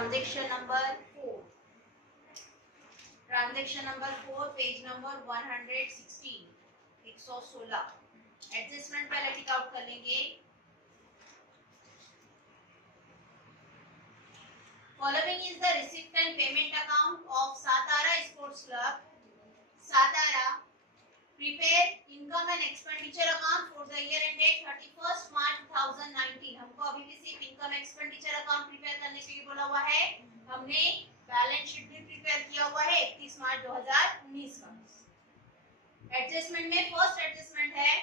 Transaction number 4, transaction number 4, page number 116, 116। Adjustment पहले tick out कर लेंगे। Following is the receipt and payment account of Satara Sports Club. Satara prepare income and expenditure account for the year ended 31st March 2019। हमको अभी भी सिर्फ income expenditure account prepare करने के लिए बोला हुआ है। हमने बैलेंस शीट भी प्रिपेयर किया हुआ है 31 मार्च 2019 का। एडजस्टमेंट में फर्स्ट एडजस्टमेंट है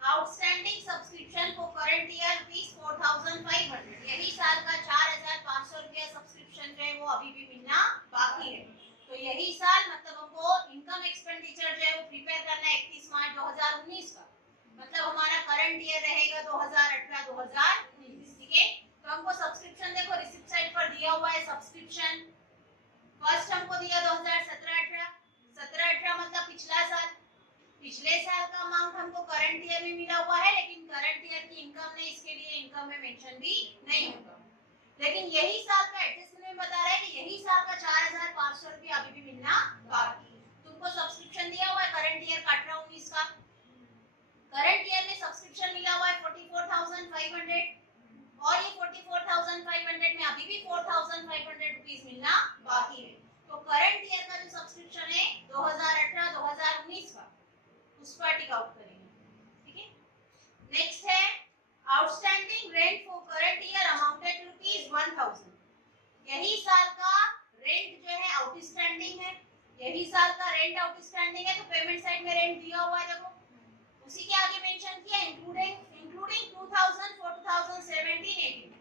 outstanding subscription for current year rupees 4500। यही साल का 4500 रुपया सब्सक्रिप्शन जो है वो अभी भी मिलना बाकी है। तो यही साल मतलब हमको इनकम एक्सपेंडिचर जो है वो प्रिपेयर करना है 31 मार्च 2019 का। मतलब हमारा करंट ईयर रहेगा 2018-2019। ठीक है, तो हमको सब्सक्रिप्शन देखो रिसिप्ट साइड पर दिया हुआ है सब्सक्रिप्शन। फर्स्ट हमको दिया 2017-18, 17-18 मतलब पिछला साल। पिछले साल का अमाउंट हमको करंट ईयर में मिला हुआ है, लेकिन करंट ईयर की इनकम ने इसके लिए इनकम में मेंशन भी नहीं होगा। लेकिन यही साल का एडजस्टमेंट में बता रहा है कि यही साल का 4500 रुपया अभी भी मिलना बाकी है। तुमको सब्सक्रिप्शन दिया हुआ है करंट ईयर का 18-19 का। करंट ईयर में सब्सक्रिप्शन मिला हुआ है 44,500 और ये 44,500 में अभी भी 4,500 रुपीस मिलना बाकी है। तो करंट ईयर का जो सब्सक्रिप्शन है 2018-2019 का, उस पर टिक आउट करेंगे। ठीक है, नेक्स्ट है outstanding rent for current year amounted to ₹1000। यही साल का रेंट जो है आउटस्टैंडिंग है। यही साल का रेंट आउटस्टैंडिंग है, तो पेमेंट साइड में रेंट दिया हुआ है देखो, उसी के आगे मेंशन किया इंक्लूडिंग 2000 फॉर 2017-18।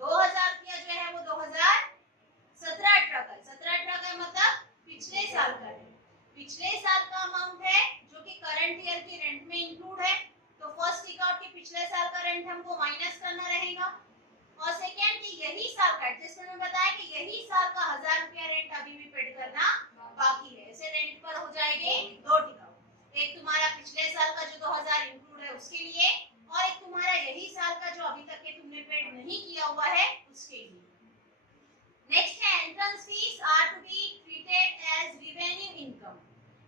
2000 रुपया जो है वो 2017-18 का, 17-18 का मतलब पिछले साल का है। पिछले साल का अमाउंट है जो कि करंट ईयर की रेंट में इंक्लूड है। तो फर्स्ट टिक आउट की पिछले साल का रेंट हमको माइनस करना रहेगा। और सेकंड की यही साल का एडजस्टमेंट में बताया कि यही साल का 1000 रुपया रेंट अभी भी पेड करना बाकी है। ऐसे रेंट पर हो जाएंगे दो टिक आउट, एक तुम्हारा पिछले साल का जो 2000 इंक्लूड है उसके लिए, और एक तुम्हारा यही साल का जो अभी तक के तुमने पेड नहीं किया हुआ है उसके लिए। नेक्स्ट है entrance fees are to be treated as revenue income.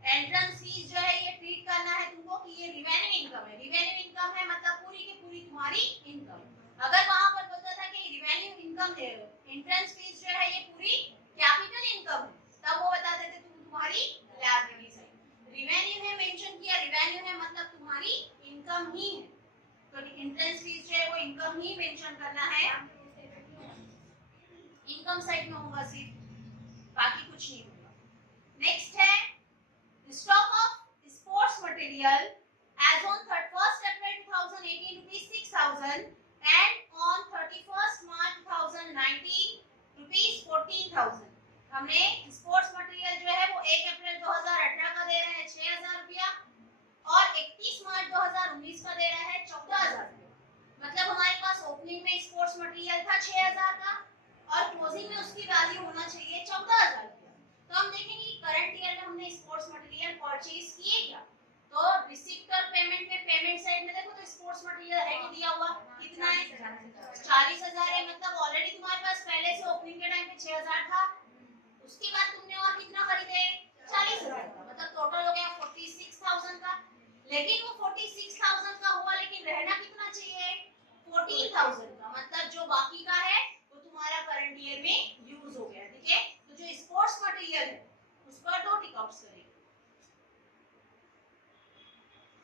Entrance fees जो है ये ट्रीट करना है तुमको कि ये रिवेन्यू इनकम है। रिवेन्यू इनकम है मतलब पूरी की पूरी तुम्हारी इनकम। अगर वहां पर बोलता था कि रिवेन्यू इनकम है, एंट्रेंस फीस जो है ये पूरी कैपिटल इनकम है, तब वो बता देते तुम्हारी लायबिलिटी साइड। रिवेन्यू है मेंशन किया, रिवेन्यू है मतलब तुम्हारी इनकम ही है, तो एंट्रेंस फीस जो है वो इनकम ही मेंशन करना है। इनकम साइड में होगा सिर्फ, बाकी कुछ नहीं होगा। नेक्स्ट है stock of sports material as on 31st April 2018 rupees 6000 and on 31st March 2019 rupees 14000। हमने स्पोर्ट्स मटेरियल जो है वो 1 अप्रैल 2018 का दे रहे हैं 6000 रुपया और 31 मार्च 2019 का दे रहा है 14000 रुपया। मतलब हमारे पास ओपनिंग में स्पोर्ट्स मटेरियल था 6000 का और क्लोजिंग में उसकी वैल्यू होना चाहिए 14000 रुपया। तो हम देखेंगे कि करंट ईयर में हमने स्पोर्ट्स मटेरियल परचेज किए क्या। तो रिसीप्ट और पेमेंट में पेमेंट साइड में देखो तो स्पोर्ट्स मटेरियल है कि दिया हुआ कितना है 40000 है। मतलब ऑलरेडी तुम्हारे पास पहले से ओपनिंग के टाइम पे 6000 था, उसके बाद तुमने और कितना खरीदे 40000 का, मतलब टोटल हो गया 46000 का। लेकिन वो 46000 का हुआ, लेकिन रहना कितना चाहिए 14000 का, मतलब जो बाकी का है वो तुम्हारा करंट ईयर में यूज हो गया। ठीक है, तो जो स्पोर्ट्स मटेरियल है उस पर दो टिक आउट्स करेंगे।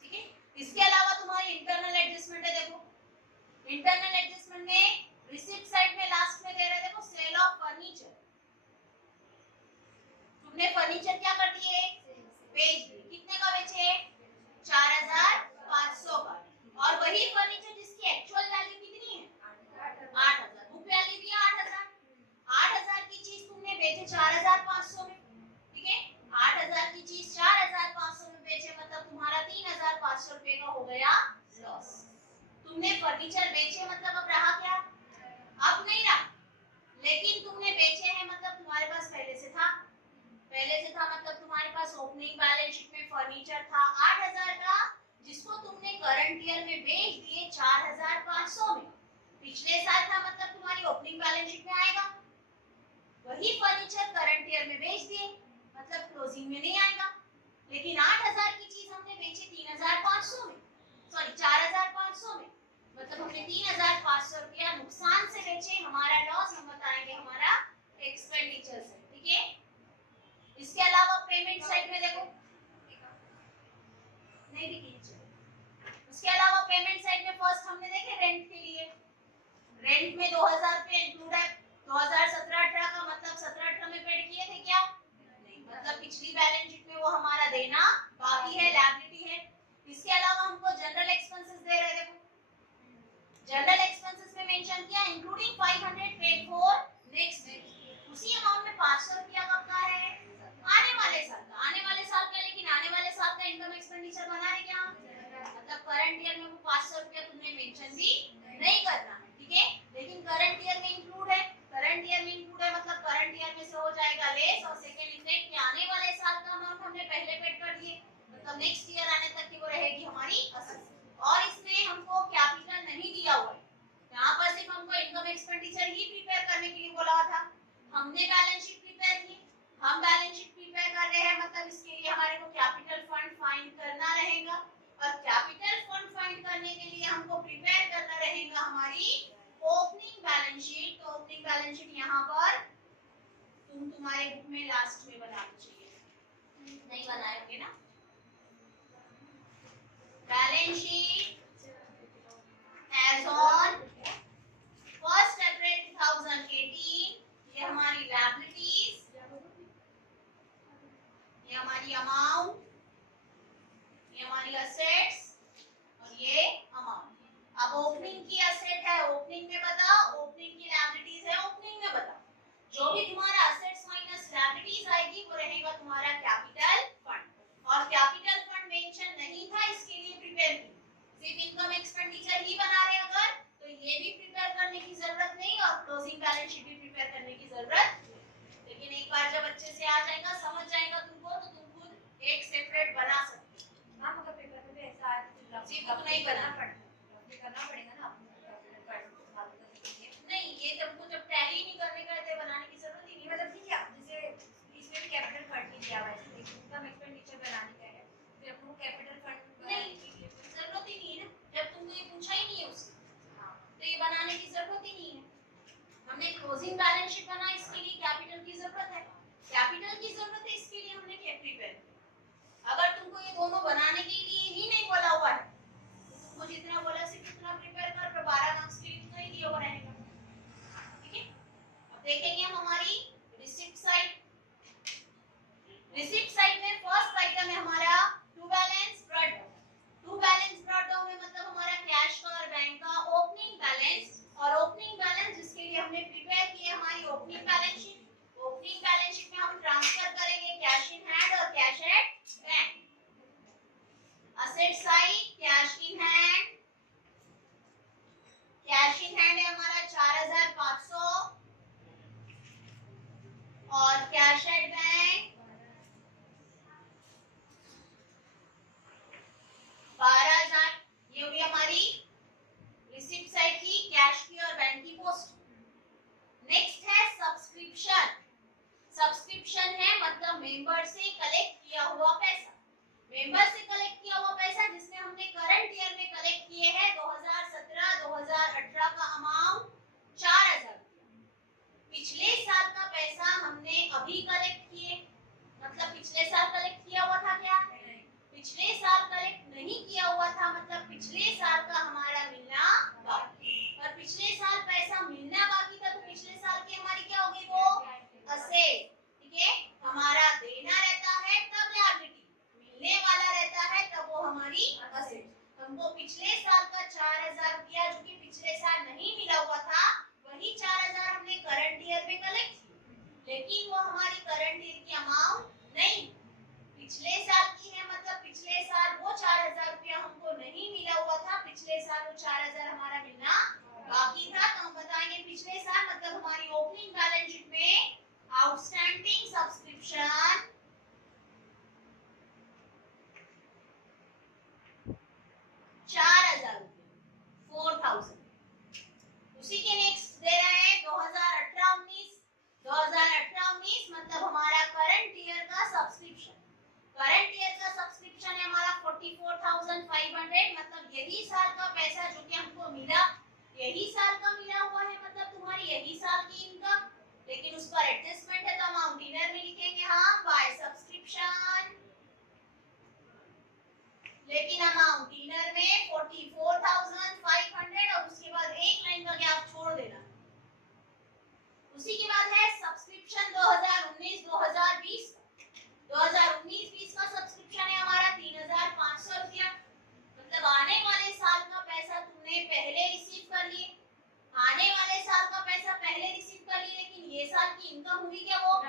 ठीक है, इसके अलावा तुम्हारी इंटरनल एडजस्टमेंट है। देखो इंटरनल एडजस्टमेंट में रिसिप्ट साइड में लास्ट में दे रहे देखो सेल ऑफ फर्नीचर। तुमने फर्नीचर क्या कर दिए बेच दिए, कितने का बेचे 4500 का, और वही फर्नीचर जिसकी एक्चुअल वैल्यू कितनी है 8000, बुक वैल्यू भी 8000। 8000 की चीज तुमने बेचे 4500 में। ठीक है, 8000 की चीज 4500 में बेचे, मतलब तुम्हारा 3500 रुपए का हो गया लॉस। तुमने फर्नीचर बेचे मतलब अब रहा क्या, अब नहीं रहा, लेकिन तुमने बेचे हैं मतलब तुम्हारे पास पहले से था। मतलब तुम्हारे पास ओपनिंग बैलेंस शीट में फर्नीचर था 8000 का, जिसको तुमने करंट ईयर में बेच दिए 4500 में। पिछले साल था मतलब तुम्हारी ओपनिंग बैलेंस शीट में आएगा। वही फर्नीचर करंट ईयर में बेच दिए, मतलब क्लोजिंग में नहीं आएगा। लेकिन 8000 की चीज हमने बेची 3500 में, सॉरी 4500 में, मतलब हमने 3500 रुपया नुकसान से बेचे। हमारा लॉस हम बताएंगे हमारा एक्सपेंडिचर से, ठीक है। इसके अलावा पेमेंट साइड में देखो, नहीं दिखी, उसके अलावा पेमेंट साइड में फर्स्ट हमने देखे रेंट के लिए, रेंट में 2000 रुपए इंक्लूड है। 2017-18 का मतलब 17-18 में पेड किए थे क्या? नहीं, मतलब पिछली बैलेंस शीट में वो हमारा देना बाकी है, लायबिलिटी है। इसके अलावा हमको जनरल एक्सपेंसेस दे रहे, देखो जनरल एक्सपेंसेस में मेंशन किया इंक्लूडिंग 500 पेड फॉर नेक्स्ट, उसी अमाउंट में 500 रुपया कब का है? आने वाले साल का, आने वाले साल का। लेकिन आने वाले साल का इनकम एक्सपेंडिचर बना रहे क्या? मतलब करंट ईयर में वो 500 रुपया तुमने मेंशन भी नहीं करना है, ठीक है। लेकिन करंट ईयर में इंक्लूड है, करंट ईयर में इंक्लूड है मतलब करंट ईयर में से हो जाएगा लेस, और सेकंड इफेक्ट कि आने वाले साल का अमाउंट हमने पहले पेड कर दिए, मतलब नेक्स्ट ईयर आने तक की वो रहेगी हमारी असेट। और इसमें हमको कैपिटल नहीं दिया हुआ है, यहाँ पर सिर्फ हमको इनकम एक्सपेंडिचर ही प्रिपेयर करने के लिए बोला था। हमने बैलेंस शीट प्रिपेयर की, हम बैलेंस शीट प्रिपेयर कर रहे हैं, मतलब इसके लिए हमारे को कैपिटल फंड फाइंड करना रहेगा, और कैपिटल फंड फाइंड करने के लिए हमको प्रिपेयर करना रहेगा हमारी ओपनिंग बैलेंस शीट। तो ओपनिंग बैलेंस शीट यहाँ पर तुम्हारे बुक में लास्ट में बनाना चाहिए, नहीं बनाएंगे ना। बैलेंस शीट एज ऑन 1 अप्रैल 2018, ये हमारी लायबिलिटीज, ये हमारी अमाउंट, ये हमारी असेट्स, और ये अमाउंट। अब ओपनिंग की असेट है ओपनिंग में बताओ, ओपनिंग की लायबिलिटीज है ओपनिंग में बताओ। जो भी तुम्हारा असेट्स माइनस लायबिलिटीज आएगी वो रहेगा तुम्हारा कैपिटल फंड, और कैपिटल फंड मेंशन नहीं था इसके लिए प्रिपेयर की, सिर्फ इनकम एक्सपेंडिचर ही बना रहे अगर, तो ये भी प्रिपेयर करने की जरूरत नहीं, और क्लोजिंग बैलेंस शीट भी प्रिपेयर करने की जरूरत। लेकिन एक बार जब अच्छे से आ जाएगा, समझ जाएगा तुमको, तो तुम खुद एक सेपरेट बना सकते हो। हां, मगर पेपर में भी ऐसा आया तो सिर्फ तो नहीं बनाना पड़ता, करना पड़ेगा ना आपको कैपिटल फंड बात करके। नहीं ये तुमको जब टैली नहीं करने का है बनाने की जरूरत ही नहीं। मतलब ठीक है, जैसे इसमें भी कैपिटल फंड नहीं दिया हुआ है, इनकम एक्सपेंडिचर बनाने का है, फिर अपने को कैपिटल फंड नहीं जरूरत ही नहीं है ना, जब तुमको ये पूछा ही नहीं है उससे, तो ये बनाने की जरूरत ही नहीं है। हमने क्लोजिंग बैलेंस शीट बना, इसके लिए कैपिटल की जरूरत है, कैपिटल की जरूरत है, इसके लिए हमने क्या प्रिपेयर। अगर तुमको ये दोनों बनाने के लिए ही नहीं बोला हुआ है, तो तुमको जितना बोला सिर्फ उतना प्रिपेयर कर, पर 12 मार्क्स के लिए उतना ही दिया हुआ रहेगा, ठीक है। अब देखेंगे हम हमारी रिसिप्ट साइड। रिसिप्ट साइड में फर्स्ट आइटम है हमारा to balance brought down. To balance brought down में मतलब हमारा कैश का और बैंक का ओपनिंग बैलेंस, और ओपनिंग बैलेंस जिसके लिए हमने प्रिपेयर किया हमारी opening balance sheet. Opening balance sheet में हम ट्रांसफर करेंगे कैश इन हैंड और cash at bank. Asset side cash in hand, cash in hand है हमारा 4500, और कैश एट बैंक 12000। ये हुई हमारी रिसिप्ट साइड की कैश की और बैंक की पोस्ट। नेक्स्ट है सब्सक्रिप्शन। सब्सक्रिप्शन है मतलब मेंबर से कलेक्ट किया हुआ पैसा, मेंबर से कलेक्ट किया हुआ पैसा जिसमें हमने करंट ईयर में कलेक्ट किए हैं 2017-2018 का अमाउंट 4000 रुपया। पिछले साल का पैसा हमने अभी कलेक्ट किए, मतलब पिछले साल कलेक्ट किया हुआ था क्या? पिछले साल कलेक्ट नहीं किया हुआ था, मतलब पिछले साल का हमारा मिलना बाकी, और पिछले साल पैसा मिलना बाकी था, तो पिछले साल की हमारी क्या होगी वो असेट, ठीक है। हमारा देना रहता है तब लायबिलिटी, मिलने वाला रहता है तब वो हमारी असेट। हमको पिछले साल का 4000 रुपया जो कि पिछले साल नहीं मिला हुआ था, वही 4000 हमने करंट ईयर में कलेक्ट की, लेकिन वो हमारी करंट ईयर की अमाउंट नहीं, पिछले साल की है, मतलब पिछले साल वो 4000 रुपया हमको नहीं मिला हुआ था, पिछले साल वो 4000 हमारा मिलना बाकी था। तो हम बताएंगे पिछले साल मतलब हमारी ओपनिंग बैलेंस शीट में आउटस्टैंडिंग सब्सक्रिप्शन 4000 रुपया 4000। उसी के नेक्स्ट दे रहा है 2018-19, 2018 2019 मतलब हमारा करंट ईयर का सब्सक्रिप्शन। करंट ईयर का सब्सक्रिप्शन है हमारा 44,500, मतलब यही साल का पैसा जो कि हमको मिला, यही साल का मिला हुआ है, मतलब तुम्हारी यही साल की इनकम। लेकिन उस पर एडजस्टमेंट है तो अमाउंट डिनर में लिखेंगे हाँ बाय सब्सक्रिप्शन। लेकिन अमाउंट डिनर में 44,500 और उसके बाद एक लाइन का गैप छोड़ देना। उसी के बाद है सब्सक्रिप्शन 2019-2020। 2019-20 का सब्सक्रिप्शन है हमारा 3,500 रुपया, मतलब आने वाले साल का पैसा तुमने पहले रिसीव कर लिए। आने वाले साल का पैसा पहले रिसीव कर लिए, लेकिन ये साल की इनकम हुई क्या? वो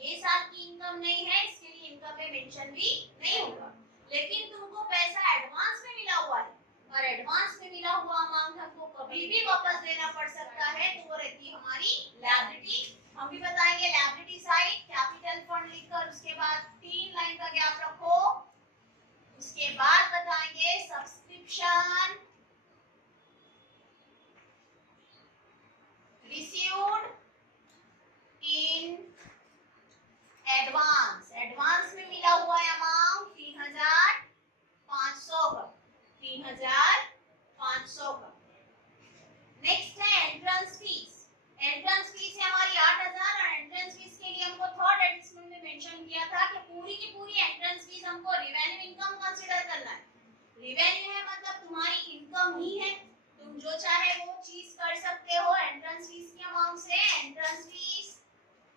ये साल की इनकम नहीं है, इसके लिए इनकम में मेंशन भी नहीं होगा। लेकिन तुमको पैसा एडवांस में मिला हुआ है और एडवांस में मिला हुआ अमाउंट हमको कभी भी वापस देना पड़ सकता है, तो वो रहती है हमारी लायबिलिटी। हम भी बताएंगे लायबिलिटी साइड कैपिटल फंड लिखकर उसके बाद 3 लाइन का गैप रखो। उसके बाद बताएंगे subscription received in advance। Advance में मिला हुआ है अमाउंट 3,500 का, 3,500 का। नेक्स्ट है एंट्रेंस फीस। एंट्रेंस फीस है हमारी 8,000 और एंट्रेंस फीस के लिए हमको थर्ड एडजस्टमेंट में मेंशन किया था कि पूरी की पूरी एंट्रेंस फीस हमको रिवेन्यू इनकम कंसीडर करना है। रिवेन्यू है मतलब तुम्हारी इनकम ही है, तुम जो चाहे वो चीज कर सकते हो एंट्रेंस फीस की अमाउंट से। एंट्रेंस फीस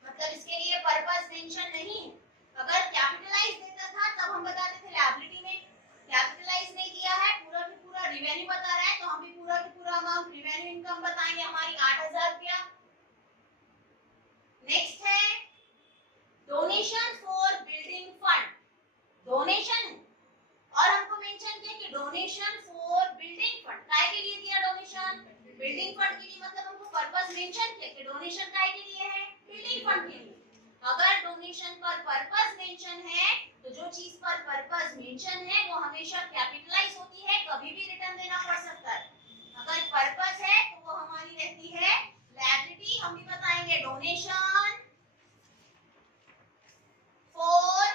मतलब इसके लिए पर्पस मेंशन नहीं है। अगर कैपिटलाइज देता था तब हम बताते थे लायबिलिटी में, कैपिटलाइज नहीं दिया है, पूरा की पूरा रिवेन्यू बता रहा है तो हम भी पूरा की पूरा अमाउंट रिवेन्यू इनकम बताएंगे हमारी 8,000 रुपया। नेक्स्ट है donation for building fund. Donation और हमको मेंशन किया कि डोनेशन फॉर बिल्डिंग फंड काय के लिए दिया, डोनेशन बिल्डिंग फंड के लिए, मतलब हमको पर्पस मेंशन किया कि डोनेशन काय के लिए है, बिल्डिंग फंड के लिए। अगर डोनेशन पर पर्पस मेंशन है तो जो चीज पर पर्पस मेंशन है वो हमेशा कैपिटलाइज होती है, कभी भी रिटर्न देना पड़ सकता है। अगर पर्पस है तो वो हमारी रहती है लायबिलिटी। हम भी बताएंगे डोनेशन फॉर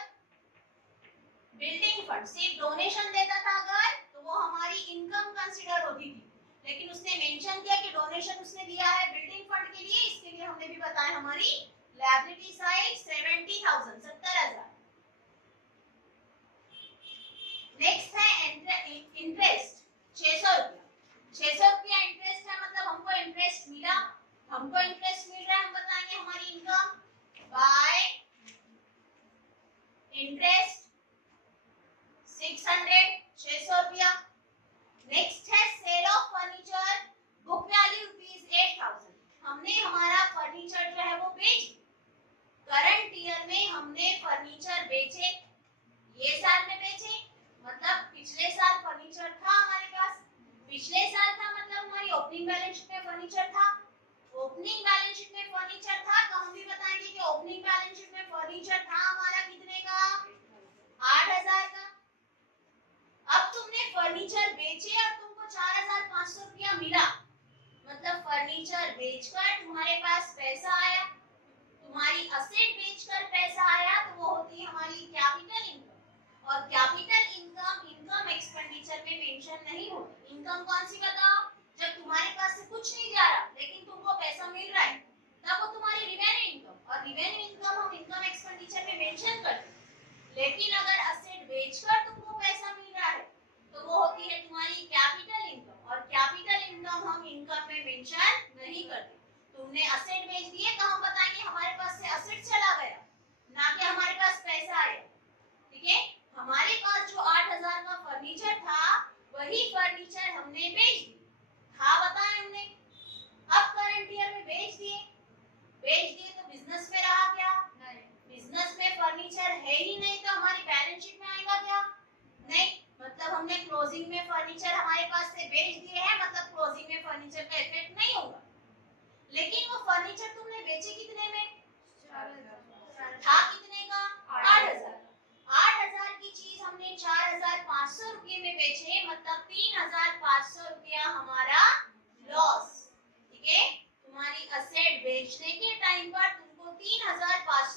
बिल्डिंग फंड। सिर्फ डोनेशन देता था अगर तो वो हमारी इनकम कंसीडर होती थी, लेकिन उसने मेंशन किया कि डोनेशन उसने दिया है बिल्डिंग फंड के लिए, इसके लिए हमने भी बताया हमारी लायबिलिटी साइड 70,000, 70,000। नेक्स्ट है इंटरेस्ट 600 रुपया। 600 रुपया इंटरेस्ट है, मतलब हमको इंटरेस्ट मिला, हमको इंटरेस्ट मिल रहा है, हम बताएंगे हमारी इनकम बाय इंटरेस्ट 600 रुपया। नेक्स्ट है sale of furniture, book value ₹8,000। हमने हमारा फर्नीचर जो है वो बेच, करंट ईयर में हमने फर्नीचर बेचे, ये साल में बेचे, मतलब पिछले साल फर्नीचर था हमारे पास, पिछले साल था मतलब हमारी ओपनिंग बैलेंस शीट में फर्नीचर था। ओपनिंग बैलेंस शीट में फर्नीचर था तो हम भी बताएंगे कि ओपनिंग बैलेंस शीट में फर्नीचर था हमारा कितने का, 8,000 का। अब तुमने फर्नीचर बेचे और तुमको 4,500 रुपया मिला, मतलब फर्नीचर बेचकर तुम्हारे पास पैसा आया, तुम्हारी असेट बेचकर पैसा आया, तो वो होती है हमारी कैपिटल इनकम। और कैपिटल इनकम इनकम एक्सपेंडिचर में मेंशन नहीं होती। इनकम कौन सी बताओ, जब तुम्हारे पास से कुछ नहीं जा रहा लेकिन तुमको पैसा मिल रहा है, तब वो तुम्हारी रिवेन्यू इनकम, और रिवेन्यू इनकम हम इनकम एक्सपेंडिचर में मेंशन करते हैं। लेकिन अगर असेट बेचकर तुमको पैसा मिल रहा है तो वो होती है तुम्हारी कैपिटल इनकम, और कैपिटल इनकम हम इनकम में मेंशन नहीं करते। तुमने असेट बेच दिए तो हम बताएंगे हमारे पास से असेट चला गया, ना कि हमारे पास पैसा आया। ठीक है, हमारे पास जो 8,000 का फर्नीचर था वही फर्नीचर हमने बेच दिया था, बताएं हमने। अब करंट ईयर में बेच दिए तो बिजनेस में रहा क्या, बिजनेस में फर्नीचर है ही नहीं, तो हमारी बैलेंस शीट में आएगा क्या, नहीं। मतलब हमने क्लोजिंग में फर्नीचर हमारे पास से बेच दिए हैं, मतलब क्लोजिंग में फर्नीचर का इफेक्ट नहीं होगा। लेकिन वो फर्नीचर तुमने बेचे कितने में, 4,000 था, कितने का, 8,000। 8,000 की चीज हमने 4,500 रुपये में बेचे, मतलब 3,500 रुपया हमारा लॉस। ठीक है, तुम्हारी असेट बेचने के टाइम पर तुमको 3,500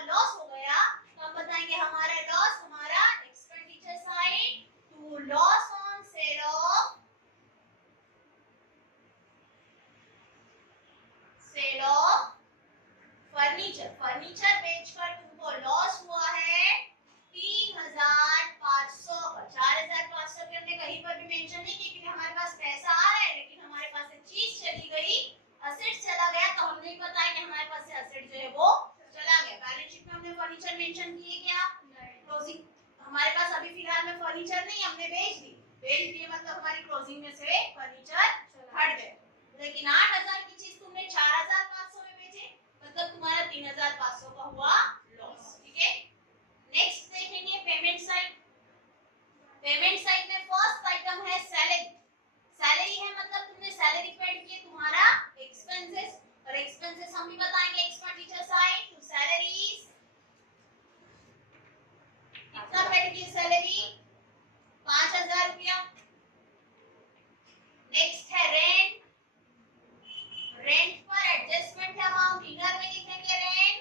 और लॉस हो गया तो हम बताएंगे हमारा लॉस, हमारा expenditure side to loss on sale of furniture. Furniture बेचकर तुमको लॉस हुआ है 3,500 का। 4,500 के हमने कहीं पर भी मेंशन नहीं किया क्योंकि हमारे पास पैसा आ रहा है, लेकिन हमारे पास एक चीज चली गई, असेट चला गया, तो हमने पता है कि हमारे पास से असेट जो है वो चला गया। बैलेंस शीट में हमने फर्नीचर मेंशन किए क्या? क्लोजिंग हमारे पास अभी फिलहाल में फर्नीचर नहीं, हमने बेच दी। बेच दिए मतलब हमारी क्लोजिंग में से फर्नीचर हट गए। लेकिन 8,000 की चीज तुमने 4,500 में बेचे, मतलब तुम्हारा 3,500 का हुआ लॉस। ठीक है, नेक्स्ट देखेंगे पेमेंट साइड। पेमेंट साइड में फर्स्ट आइटम है सैलरी। सैलरी है मतलब तुमने सैलरी पेड की, तुम्हारा एक्सपेंसेस, और एक्सपेंसेस हम भी बताएंगे एक्सपेंडिचर साइड टू सैलरीज। कितना पेड की सैलरी? 5,000 रुपया। नेक्स्ट है रेंट। रेंट पर एडजस्टमेंट है अमाउंट, इनर में लिखेंगे रेंट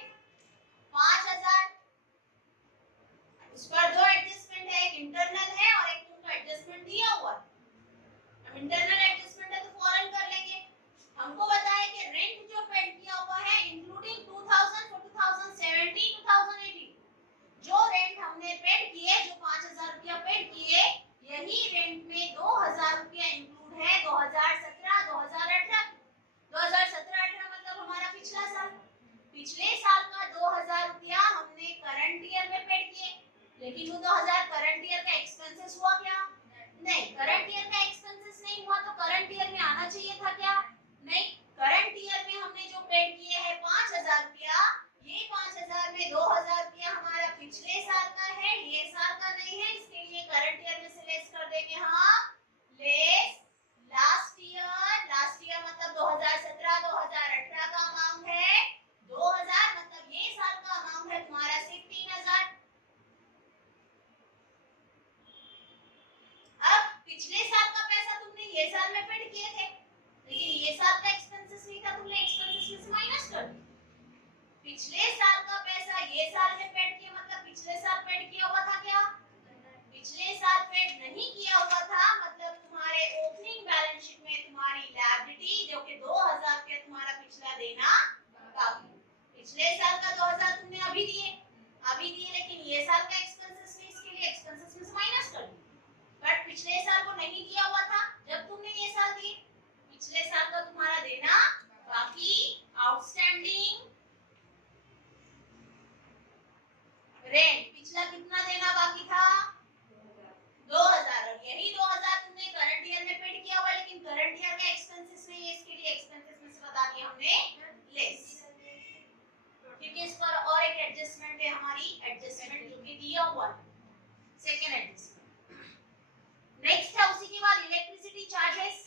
5,000। उस पर दो एडजस्टमेंट है, एक इंटरनल है और एक तुमको एडजस्टमेंट दिया हुआ है। अब इंटरनल एडजस्टमेंट है तो फौरन कर लेंगे। हमको बताया कि रेंट जो पेड किया हुआ है इंक्लूडिंग 2000 फॉर 2017 2018, जो रेंट हमने पेड किए, जो 5,000 रुपया पेड किए, यही रेंट में 2,000 रुपया इंक्लूड है 2017 2018। 2017-18 मतलब हमारा पिछला साल। पिछले साल का 2,000 रुपया हमने करंट ईयर में पेड किए, लेकिन वो 2,000 करंट ईयर का एक्सपेंसेस हुआ क्या? नहीं, करंट ईयर का एक्सपेंसेस नहीं हुआ तो करंट ईयर में आना चाहिए था क्या? नहीं, करंट ईयर में हमने जो पेड किए हैं 5,000 रुपया, ये 5,000 में 2,000 रुपया हमारा पिछले साल का है, ये साल का नहीं है, इसके लिए करंट ईयर में से लेस कर देंगे हम, less last year. Last year मतलब 2017 2018 का अमाउंट है 2,000, मतलब ये साल का अमाउंट है तुम्हारा सिर्फ 3,000। अब पिछले साल का पैसा तुमने ये साल में पेड किए थे, लेकिन ये साल का एक्सपेंसेस नहीं था, तुमने एक्सपेंसेस में से माइनस कर दिया। पिछले साल का पैसा ये साल में पेड किया, मतलब पिछले साल पेड किया हुआ था क्या? पिछले साल पेड नहीं किया हुआ था, मतलब तुम्हारे ओपनिंग बैलेंस शीट में तुम्हारी लायबिलिटी जो कि 2,000 रुपया तुम्हारा पिछला देना बाकी। पिछले साल का 2,000 तुमने अभी दिए, लेकिन ये साल का एक्सपेंसेस में, इसके लिए एक्सपेंसेस में से माइनस कर दिया। बट पिछले साल को नहीं दिया हुआ था जब तुमने ये साल दिए, पिछले साल का तुम्हारा देना बाकी। आउटस्टैंडिंग रेंट पिछला कितना देना बाकी था? 2,000, और यही 2,000 तुमने करंट ईयर में पेड किया हुआ, लेकिन करंट ईयर का एक्सपेंसेस नहीं है, इसके लिए एक्सपेंसेस में से बता दिया हमने लेस। क्योंकि इस पर और एक एडजस्टमेंट है हमारी, एडजस्टमेंट जो कि दिया हुआ है, सेकंड एडजस्टमेंट। नेक्स्ट है उसी के बाद इलेक्ट्रिसिटी चार्जेस।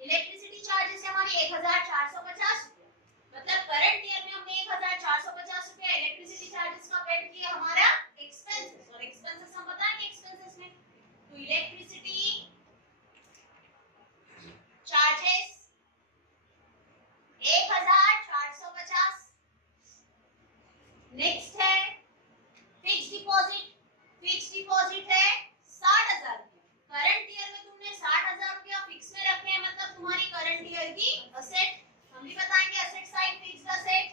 इलेक्ट्रिसिटी चार्जेस है हमारी 1,450 रुपया, मतलब करंट ईयर में हमने 1,450 रुपया इलेक्ट्रिसिटी चार्जेस का पेड किया हमारा एक्सपेंसेस, और एक्सपेंसेस हम बताएंगे एक्सपेंसेस में तो इलेक्ट्रिसिटी चार्जेस 1,450। नेक्स्ट है फिक्स डिपॉजिट। फिक्स डिपॉजिट है 60,000 रुपया। करंट ईयर में तुमने 60,000 रुपया फिक्स में रखे हैं, मतलब तुम्हारी करंट ईयर की असेट। हम भी बताएंगे asset side fixed asset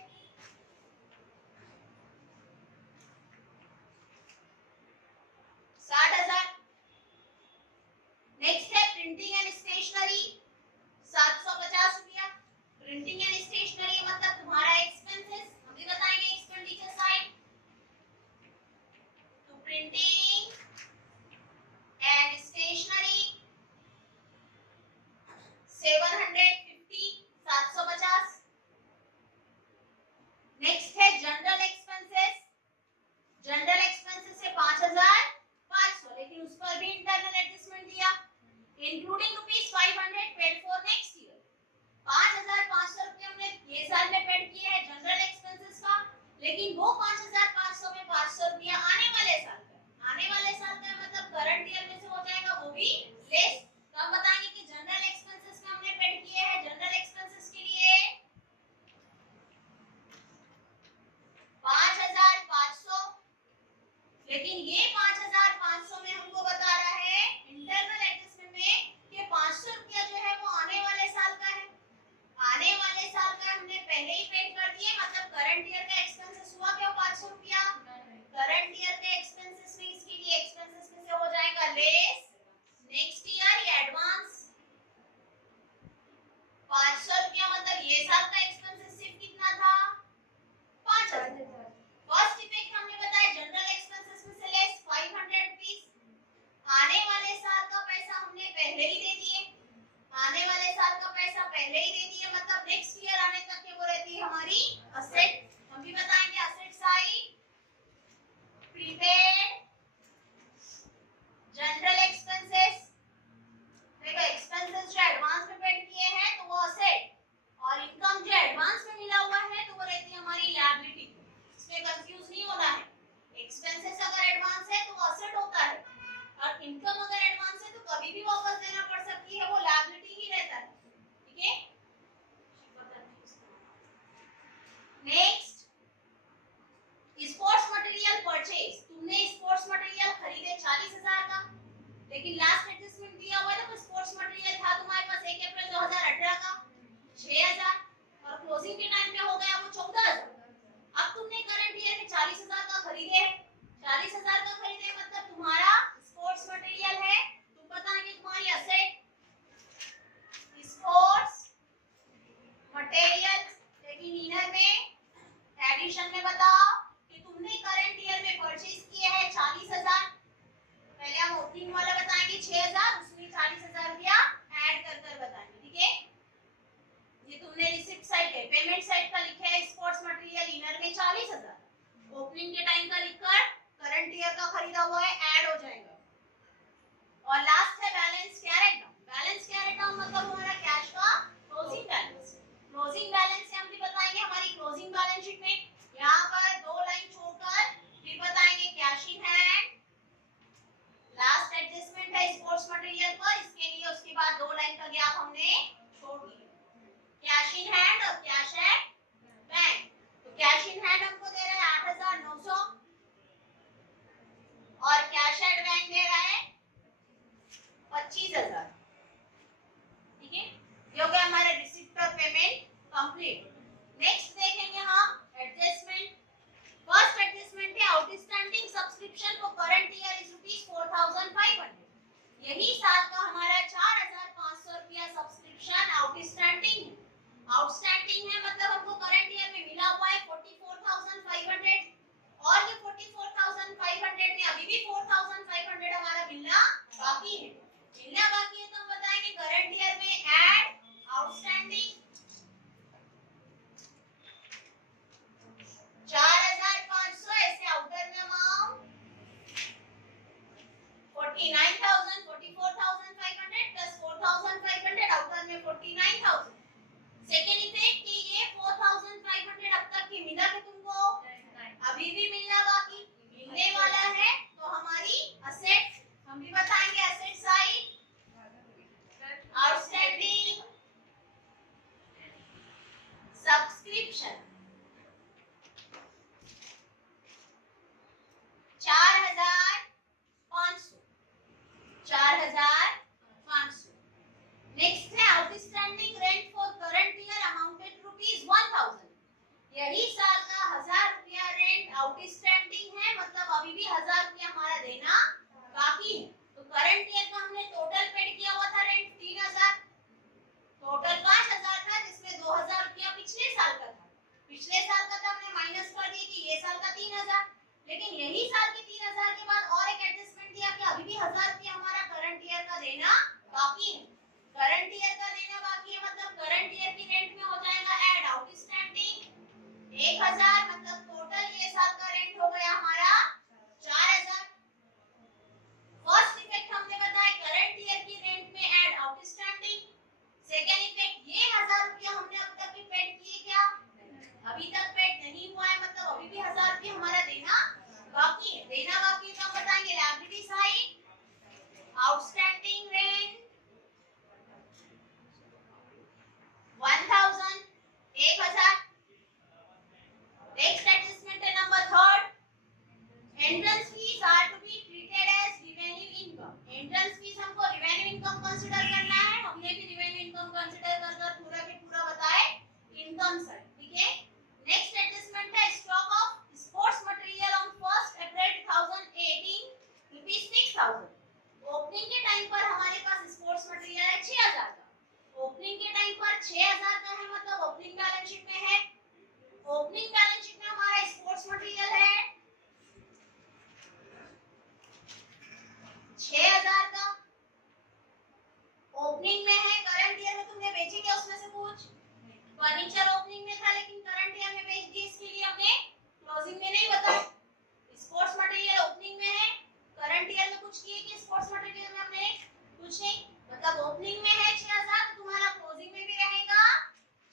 60,000। Next है प्रिंटिंग एंड स्टेशनरी 750 रुपया। प्रिंटिंग एंड स्टेशनरी मतलब तुम्हारा एक्सपेंसेस, हम भी बताएंगे expenditure side to printing and stationery 750। Next है जनरल एक्सपेंसेस। जनरल एक्सपेंसेस से 5,500, लेकिन उस पर भी इंटरनल एडजस्टमेंट दिया, including ₹500 paid for next year. 5,500 रुपये हमने ये साल में पेड किए हैं जनरल एक्सपेंसेस का, लेकिन वो 5,500 में 500 रुपया आने वाले साल का मतलब करंट ईयर में से हो जाएगा, वो भी लेस। तो हम बताएंगे कि जनरल एक्सपेंसेस में हमने पेड किए हैं, जनरल एक्सपेंसेस के लिए 5,500 लेकिन ये 5500 में हमको बता रहा है इंटरनल एडजस्टमेंट में कि 500 रुपया जो है वो आने वाले साल का है। आने वाले साल का हमने पहले ही पेड कर दिए, मतलब करंट ईयर का एक्सपेंसेस हुआ क्या 500 रुपया। करंट ईयर के एक्सपेंसेस में इसके लिए एक्सपेंसेस में से हो जाएगा लेस नेक्स्ट ईयर ये एडवांस 500 रुपया, मतलब ये साल का एक्सपेंसेस सिर्फ कितना था 5000। फर्स्ट इफेक्ट हमने बताया जनरल एक्सपेंसेस में से लेस 500 रुपीस। आने वाले साल का पैसा हमने पहले ही दे दिए, आने वाले साल का पैसा पहले ही दे दिए, मतलब नेक्स्ट ईयर आने तक के वो रहती है हमारी असेट। हम भी बताएंगे asset side prepaid general expenses. देखो एक्सपेंसेस जो एडवांस में पेड किए हैं तो वो असेट, और इनकम जो एडवांस में मिला हुआ है तो वो रहती है हमारी लायबिलिटी। इसमें कंफ्यूज नहीं होना है। एक्सपेंसेस अगर एडवांस है तो वो असेट होता है, और इनकम अगर एडवांस है तो कभी भी वापस देना पड़ सकती है, वो लायबिलिटी ही रहता है। ठीक है, नेक्स्ट स्पोर्ट्स मटेरियल परचेज। तुमने स्पोर्ट्स मटेरियल खरीदे 40,000 का, लेकिन लास्ट एडजस्टमेंट दिया हुआ है तो स्पोर्ट्स मटेरियल था तुम्हारे पास 1 अप्रैल 2018 का 6000, और क्लोजिंग के टाइम पे हो गया वो 14000। अब तुमने करंट ईयर में 40,000 का खरीदे, 40,000 का खरीदे मतलब तुम्हारा स्पोर्ट्स मटेरियल है, तुम बताएंगे तुम्हारी असेट स्पोर्ट्स मटेरियल। लेकिन इनर में एडिशन में बताओ कि तुमने करंट ईयर में परचेज किए हैं 40,000, पहले हम ओपनिंग वाला बताएंगे 6,000, उसमें 40,000 रुपया ऐड कर कर बताएंगे। ठीक है, ये तुमने रिसिप्ट साइड है, पेमेंट साइड का लिखा है स्पोर्ट्स मटेरियल इनर में 40,000, ओपनिंग के टाइम का लिखकर करंट ईयर का खरीदा हुआ है ऐड हो जाएगा। और लास्ट है balance carried down. Balance carried down मतलब हमारा कैश का क्लोजिंग बैलेंस। क्लोजिंग बैलेंस से हम भी बताएंगे हमारी क्लोजिंग बैलेंस शीट में, यहाँ पर 2 लाइन छोड़कर फिर बताएंगे cash in hand. Last adjustment है स्पोर्ट्स मटेरियल पर, इसके लिए उसके बाद 2 लाइन का गैप हमने छोड़ दिया। कैश इन हैंड और कैश एट बैंक। तो कैश इन हैंड हमको दे रहा है 8,900 और कैश एट बैंक दे रहा है 25,000। ठीक है, ये हो गया हमारा रिसीप्ट पर पेमेंट कंप्लीट। नेक्स्ट देखेंगे हम एडजस्टमेंट। फर्स्ट एडजस्टमेंट है outstanding subscription for current year is ₹4,500। यही साल का हमारा 4,500 रुपया सब्सक्रिप्शन आउटस्टैंडिंग है। आउटस्टैंडिंग है मतलब हमको करंट ईयर में मिला हुआ है 44,500, और ये 44,500 में अभी भी 4,500 हमारा मिलना बाकी है। मिलना बाकी है तो हम बताएंगे करंट ईयर में ऐड आउटस्टैंडिंग 4,500, ऐसे आउटर में अमाउंट 49,000, 44,500 प्लस 4,500, आउटर में 49,000। सेकेंड इफेक्ट कि ये 4,500 अब तक की मिला कि तुमको अभी भी मिलना बाकी मिलने वाला है, तो हमारी असेट हम भी बताएंगे asset side outstanding subscription 4,500। 4,500। Next है outstanding rent for current year amounted ₹1,000। यही साल का 1,000 रुपया रेंट आउटस्टैंडिंग है, मतलब अभी भी 1,000 रुपया हमारा देना बाकी है। तो करंट ईयर का हमने टोटल पेड किया हुआ था रेंट 3,000, टोटल 5,000 था, जिसमें 2,000 रुपया पिछले साल का था। पिछले साल का था हमने माइनस कर दिया कि ये साल का 3,000, लेकिन यही साल के 3,000 के बाद और एक एडजस्टमेंट दिया कि अभी भी 1,000 रुपया हमारा करंट ईयर का देना बाकी है। करंट ईयर का देना बाकी है मतलब करंट ईयर की रेंट में हो जाएगा ऐड आउटस्टैंडिंग 1,000, मतलब टोटल ये साल का रेंट हो गया हमारा 4,000। फर्स्ट इफेक्ट हमने बताया करंट ईयर की रेंट में ऐड आउटस्टैंडिंग। सेकेंड इफेक्ट ये 1,000 रुपया हमने अब तक की पेड किए क्या, अभी तक पेड नहीं हुआ है, मतलब अभी भी 1,000 रुपया हमारा देना बाकी है। देना बाकी है तो हम बताएंगे liability side outstanding rent 1,000 1,000। Next adjustment है नंबर 3 इनकम साइड, ठीक है। नेक्स्ट एडजस्टमेंट है stock of sports material on 1 April 2018 rupees 6000। Opening के टाइम पर हमारे पास स्पोर्ट्स मटेरियल है 6000 का। ओपनिंग के टाइम पर 6000 का है, मतलब ओपनिंग बैलेंस शीट में है। ओपनिंग बैलेंस शीट में हमारा स्पोर्ट्स मटेरियल है 6000 का। ओपनिंग में है, करंट ईयर में तुमने बेचे क्या उसमें से कुछ? फर्नीचर ओपनिंग में था लेकिन करंट ईयर में बेच दिए, इसके लिए हमने क्लोजिंग में नहीं बताया। स्पोर्ट्स मटेरियल ओपनिंग में है, करंट ईयर में कुछ किए कि स्पोर्ट्स मटेरियल में हमने कुछ नहीं, मतलब ओपनिंग में है 6000 तो तुम्हारा क्लोजिंग में भी रहेगा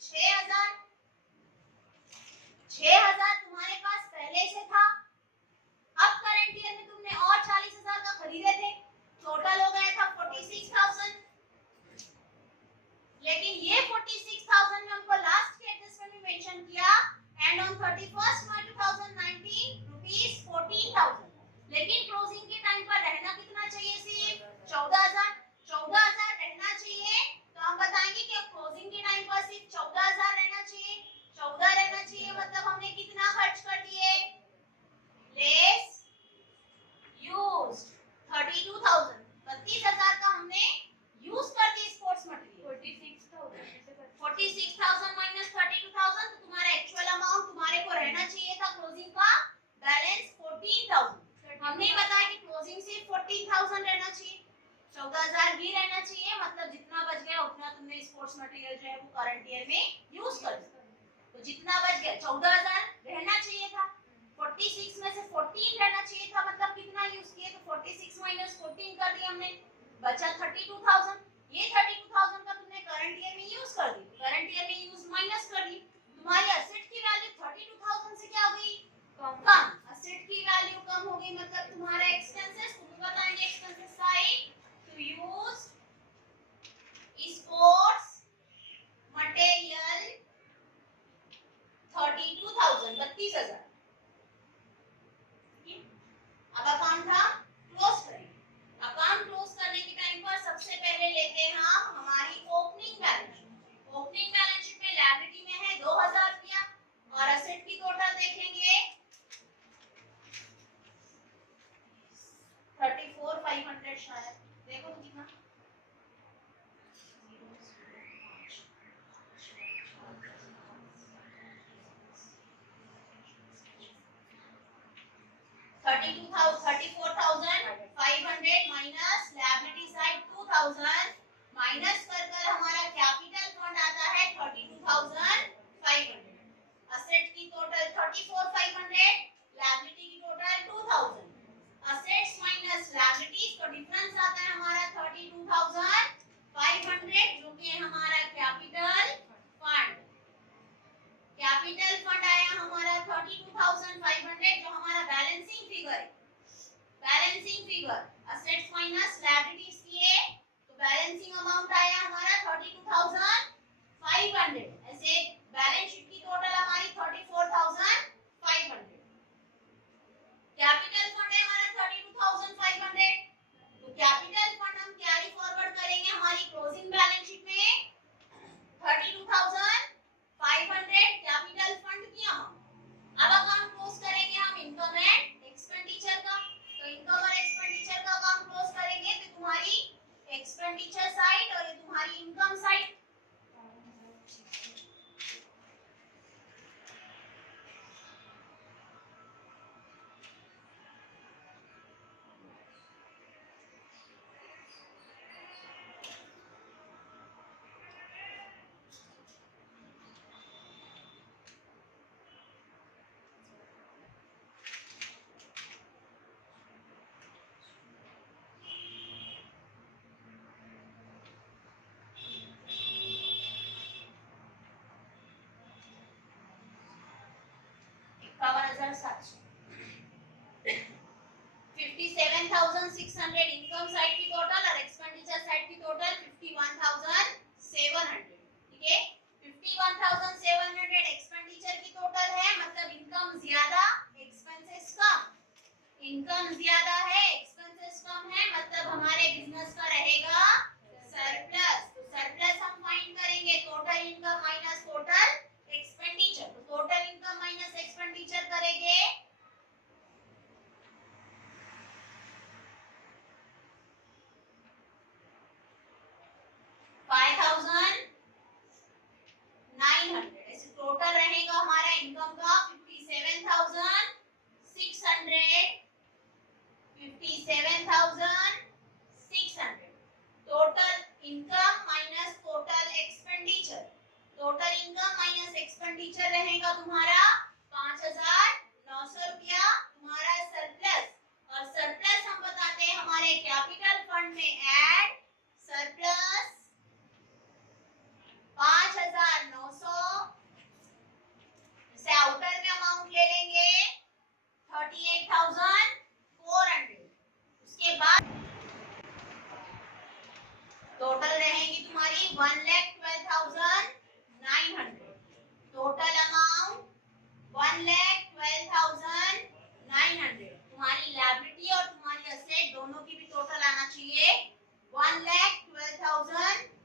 6000। 6000 तुम्हारे पास पहले से था, अब करंट ईयर में तुमने और 40000 का खरीदे थे, टोटल हो गया था 46000। लेकिन ये 46000 में हमको लास्ट के एडजस्टमेंट में मेंशन किया and on 31st March 2019 rupees 14000। लेकिन क्लोजिंग के टाइम पर रहना कितना चाहिए? सिर्फ 14000। 14000 रहना चाहिए, तो हम बताएंगे कि क्लोजिंग के टाइम पर सिर्फ 14000 रहना चाहिए। 14 रहना चाहिए, मतलब हमने कितना खर्च कर दिए? Less used 32000। 32000 का हमने यूज कर दिया स्पोर्ट्स मटेरियल। 46000 माइनस 32000 तो तुम्हारा एक्चुअल अमाउंट तुम्हारे को रहना चाहिए था क्लोजिंग का बैलेंस 14000। हमने बताया कि क्लोजिंग सिर्फ 14000 रहना चाहिए, 14000 भी रहना चाहिए, मतलब जितना बच गया उतना तुमने स्पोर्ट्स मटेरियल जो है वो करंट ईयर में यूज कर दिया। तो जितना बच गया 14000 रहना चाहिए था, 46 में से 14 रहना चाहिए था, मतलब कितना यूज किए? तो 46 माइनस 14 कर दिया हमने, बचा 32000। ये 32000 का तुमने करंट ईयर में यूज कर दी, करंट ईयर में यूज माइनस कर दी, तुम्हारी एसेट की वैल्यू 32000 से क्या हो गई? कम। एसेट की वैल्यू कम हो गई, मतलब तुम्हारा एक्सपेंसेस, तुम बताएंगे expenses side to use sports material 32000 32000। अब अकाउंट हम क्लोज करेंगे। अकाउंट क्लोज करने के टाइम पर सबसे पहले लेते हैं हम हमारी opening balance sheet. Opening balance sheet में लायबिलिटी में है 2000 रुपया और एसेट की टोटल देखेंगे 34500 शायद, देखो तो कितना 34,500 माइनस लायबिलिटी साइड 2000 माइनस कर हमारा कैपिटल फंड आता है 32,500। असेट की टोटल 34,500, लायबिलिटी की टोटल 2000। असेट्स माइनस लायबिलिटीज तो डिफरेंस आता है हमारा 32,500 जो कि है हमारा कैपिटल फंड। कैपिटल फंड आया हमारा 32,500 जो हमारा बैलेंसिंग फिगर है। Balancing figure assets minus liabilities किए तो बैलेंसिंग अमाउंट आया हमारा 32,500। ऐसे बैलेंस शीट की टोटल हमारी 34,500। कैपिटल फंड है हमारा 32,500, तो कैपिटल फंड हम कैरी फॉरवर्ड करेंगे हमारी क्लोजिंग बैलेंस शीट में 32,500 कैपिटल फंड की अमाउंट। अब अकाउंट क्लोज करेंगे हम इनकम एंड एक्सपेंडिचर का, तो इनकम और एक्सपेंडिचर का अकाउंट क्लोज करेंगे तो तुम्हारी एक्सपेंडिचर साइड और ये तुम्हारी इनकम साइड। इनकम साइड की टोटल और एक्सपेंडिचर साइड की टोटल 51,700, ठीक है। 51,700 एक्सपेंडिचर की टोटल है, मतलब इनकम ज्यादा एक्सपेंसेस कम। इनकम ज्यादा है एक्सपेंसेस कम है, मतलब हमारे बिजनेस का रहेगा सरप्लस। तो सरप्लस हम फाइंड करेंगे total income minus total expenses. Total रहेंगी तुम्हारी 1,12,900। Total amount 1,12,900। तुम्हारी लायबिलिटी और तुम्हारी असेट दोनों की भी टोटल आना चाहिए 1,12,900।